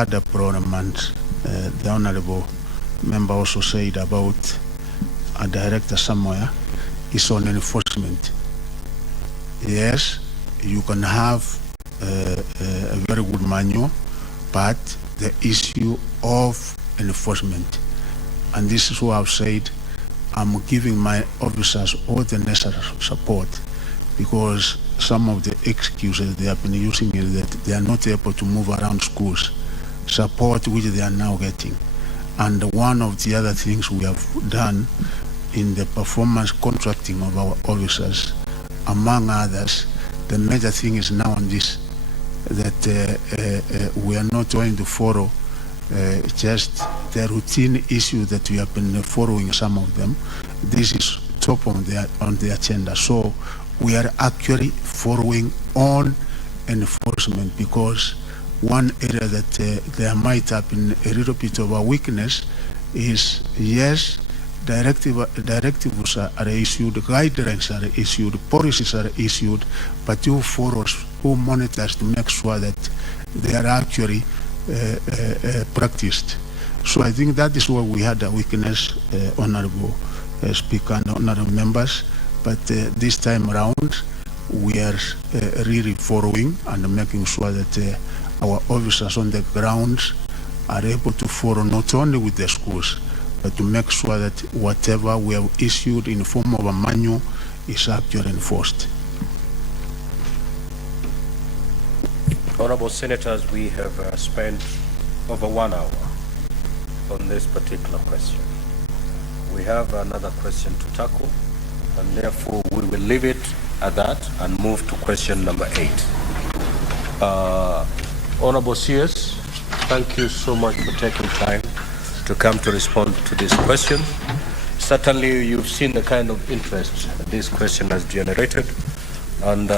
had a problem, and the honorable member also said about a director somewhere is on enforcement. Yes, you can have a very good manual, but the issue of enforcement, and this is what I've said, I'm giving my officers all the necessary support, because some of the excuses they have been using is that they are not able to move around schools, support which they are now getting. And one of the other things we have done in the performance contracting of our officers, among others, the major thing is now on this, that we are not going to follow just the routine issue that we have been following some of them. This is top on the agenda. So we are actually following on enforcement, because one area that there might have been a little bit of a weakness is, yes, directives are issued, guidelines are issued, policies are issued, but who follows, who monitors to make sure that they are actually practiced. So I think that is where we had a weakness, Honorable Speaker and Honorable members, but this time around we are really following and making sure that our officers on the ground are able to follow not only with the schools, but to make sure that whatever we have issued in the form of a manual is actually enforced. Honorable Senators, we have spent over 1 hour on this particular question. We have another question to tackle, and therefore we will leave it at that and move to question number 8. Honorable CS, thank you so much for taking time to come to respond to this question. Certainly you've seen the kind of interest this question has generated, and